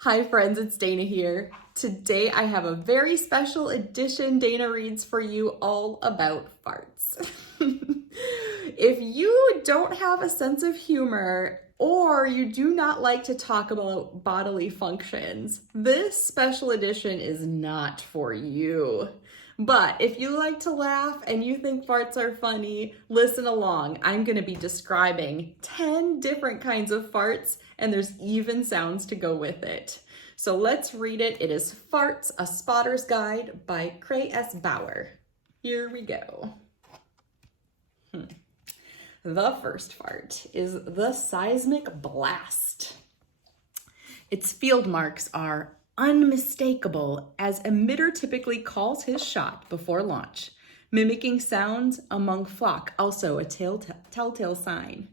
Hi friends, it's Dana here. Today I have a very special edition Dana Reads for you all about farts. If you don't have a sense of humor or you do not like to talk about bodily functions, this special edition is not for you. But if you like to laugh and you think farts are funny, listen along. I'm going to be describing 10 different kinds of farts, and there's even sounds to go with it. So let's read it. It is Farts, A Spotter's Guide by Crai S. Bauer. Here we go. The first fart is the Seismic Blast. Its field marks are unmistakable, as emitter typically calls his shot before launch. Mimicking sounds among flock, also a telltale sign.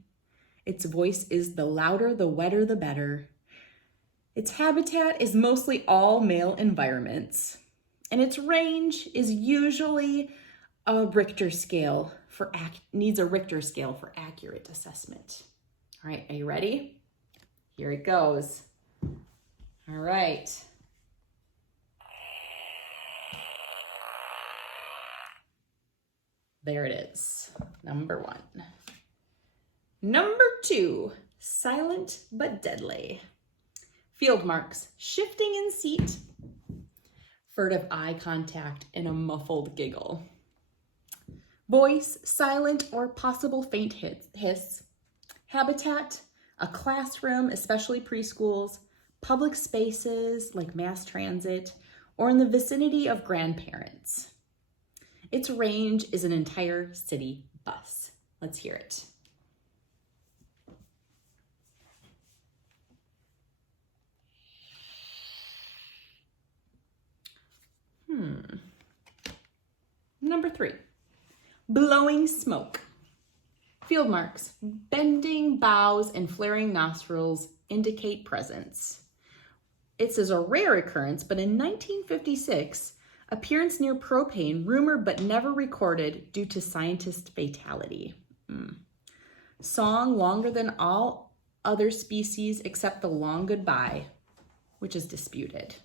Its voice is the louder, the wetter, the better. Its habitat is mostly all male environments, and its range is usually a Richter scale needs a Richter scale for accurate assessment. All right, are you ready? Here it goes. All right. There it is, number 1. Number 2, silent but deadly. Field marks, shifting in seat, furtive eye contact, and a muffled giggle. Voice, silent or possible faint hiss. Habitat, a classroom, especially preschools, public spaces like mass transit, or in the vicinity of grandparents. Its range is an entire city bus. Let's hear it. Number 3, blowing smoke. Field marks, bending bows and flaring nostrils indicate presence. It is a rare occurrence, but in 1956, appearance near propane, rumored but never recorded due to scientist fatality. Song longer than all other species except the long goodbye, which is disputed.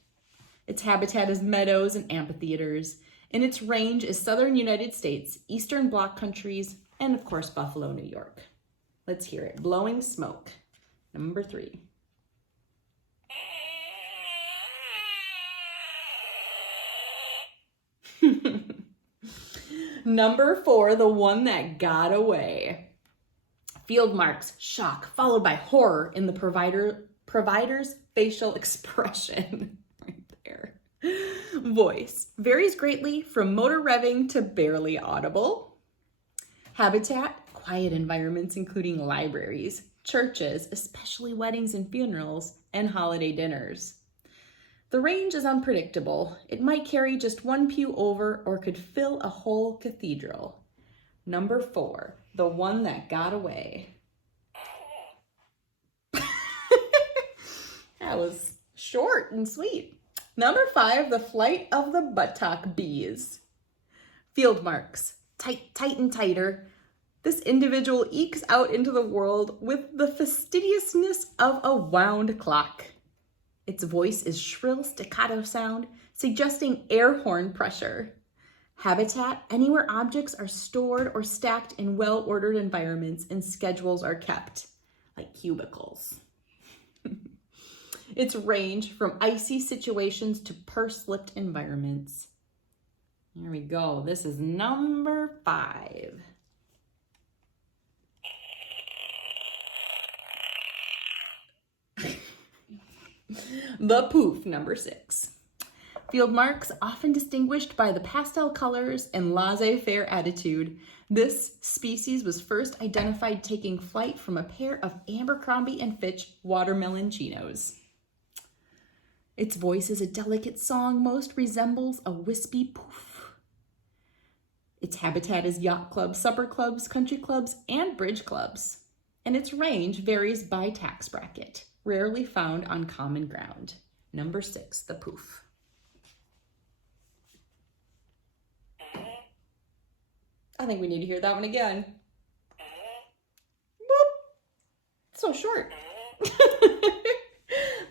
Its habitat is meadows and amphitheaters, and its range is southern United States, eastern bloc countries, and of course, Buffalo, New York. Let's hear it. Blowing smoke. Number 3. Number 4, the one that got away. Field marks, shock, followed by horror in the provider's facial expression. Right there. Voice, varies greatly from motor revving to barely audible. Habitat, quiet environments including libraries, churches, especially weddings and funerals, and holiday dinners. The range is unpredictable. It might carry just one pew over or could fill a whole cathedral. Number 4, the one that got away. That was short and sweet. Number 5, the flight of the buttock bees. Field marks, tight and tighter. This individual ekes out into the world with the fastidiousness of a wound clock. Its voice is shrill staccato sound, suggesting air horn pressure. Habitat, anywhere objects are stored or stacked in well-ordered environments and schedules are kept, like cubicles. Its range from icy situations to purse-lipped environments. Here we go. This is number 5. The poof, number 6. Field marks, often distinguished by the pastel colors and laissez-faire attitude. This species was first identified taking flight from a pair of Abercrombie & Fitch watermelon chinos. Its voice is a delicate song, most resembles a wispy poof. Its habitat is yacht clubs, supper clubs, country clubs, and bridge clubs. And its range varies by tax bracket, rarely found on common ground. Number 6, the poof. I think we need to hear that one again. Whoop. So short.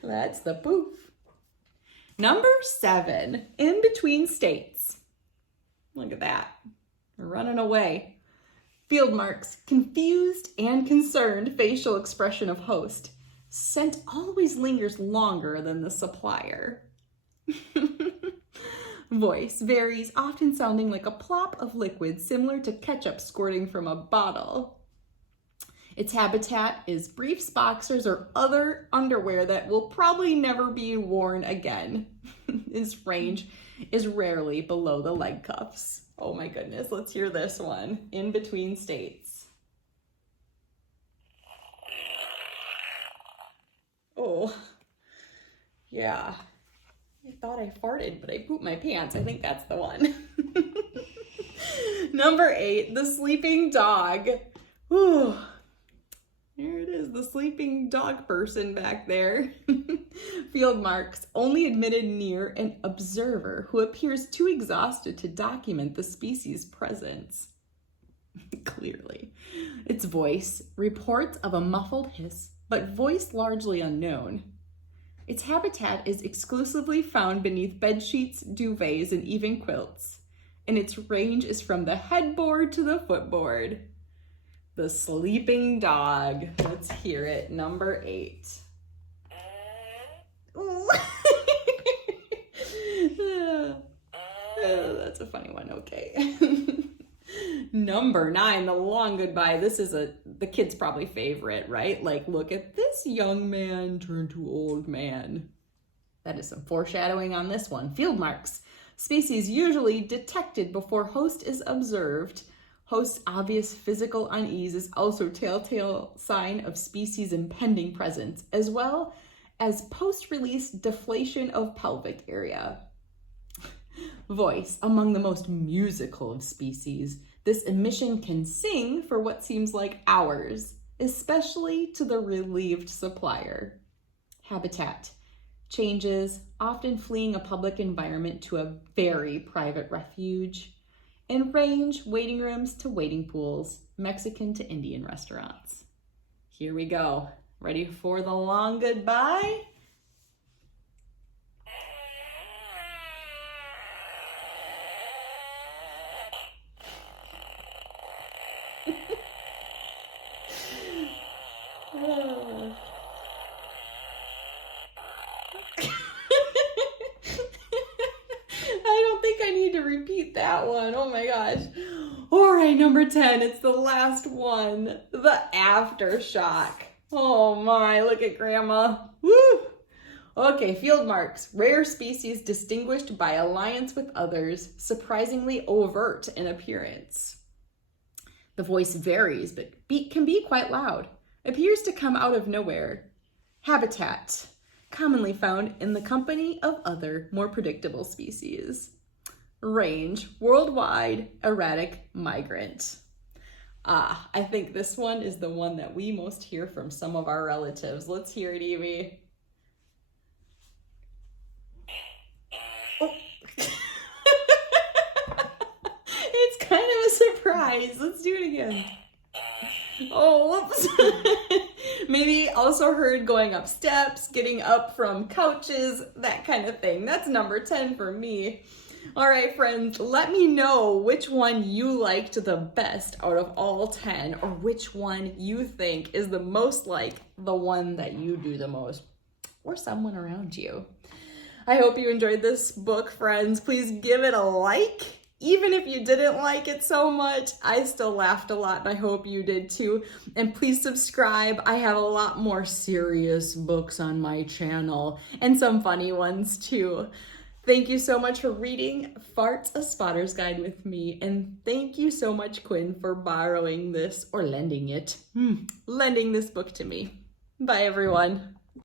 That's the poof. Number 7, in between states. Look at that. Running away. Field marks, confused and concerned facial expression of host. Scent always lingers longer than the supplier. Voice varies, often sounding like a plop of liquid similar to ketchup squirting from a bottle. Its habitat is briefs, boxers, or other underwear that will probably never be worn again. Its range is rarely below the leg cuffs. Oh my goodness, let's hear this one. In between states. Oh, yeah. I thought I farted, but I pooped my pants. I think that's the one. Number 8, the sleeping dog. Whew. Here it is, the sleeping dog person back there. Field marks, only admitted near an observer who appears too exhausted to document the species' presence. Clearly. Its voice, reports of a muffled hiss, but voice largely unknown. Its habitat is exclusively found beneath bedsheets, duvets, and even quilts, and its range is from the headboard to the footboard. The sleeping dog. Let's hear it. Number 8. That's a funny one. Okay. Number 9, the long goodbye. This is the kid's probably favorite, right? Like, look at this young man turn to old man. That is some foreshadowing on this one. Field marks. Species usually detected before host is observed. Host's obvious physical unease is also a telltale sign of species' impending presence, as well as post-release deflation of pelvic area. Voice, among the most musical of species. This emission can sing for what seems like hours, especially to the relieved supplier. Habitat. Changes, often fleeing a public environment to a very private refuge. And range, waiting rooms to waiting pools, Mexican to Indian restaurants. Here we go. Ready for the long goodbye? I need to repeat that one. Oh my gosh. All right, number 10. It's the last one. The Aftershock. Oh my, look at Grandma. Woo! Okay, field marks. Rare species distinguished by alliance with others, surprisingly overt in appearance. The voice varies, but can be quite loud. Appears to come out of nowhere. Habitat. Commonly found in the company of other, more predictable species. Range, worldwide, erratic, migrant. I think this one is the one that we most hear from some of our relatives. Let's hear it, Evie. Oh. It's kind of a surprise. Let's do it again. Oh, whoops. Maybe also heard going up steps, getting up from couches, that kind of thing. That's number 10 for me. All right, friends, let me know which one you liked the best out of all 10, or which one you think is the most like the one that you do the most, or someone around you. I hope you enjoyed this book, friends. Please give it a like. Even if you didn't like it so much, I still laughed a lot, and I hope you did too. And please subscribe. I have a lot more serious books on my channel, and some funny ones too. Thank you so much for reading Farts, A Spotter's Guide with me. And thank you so much, Quinn, for borrowing this, or lending it, lending this book to me. Bye, everyone.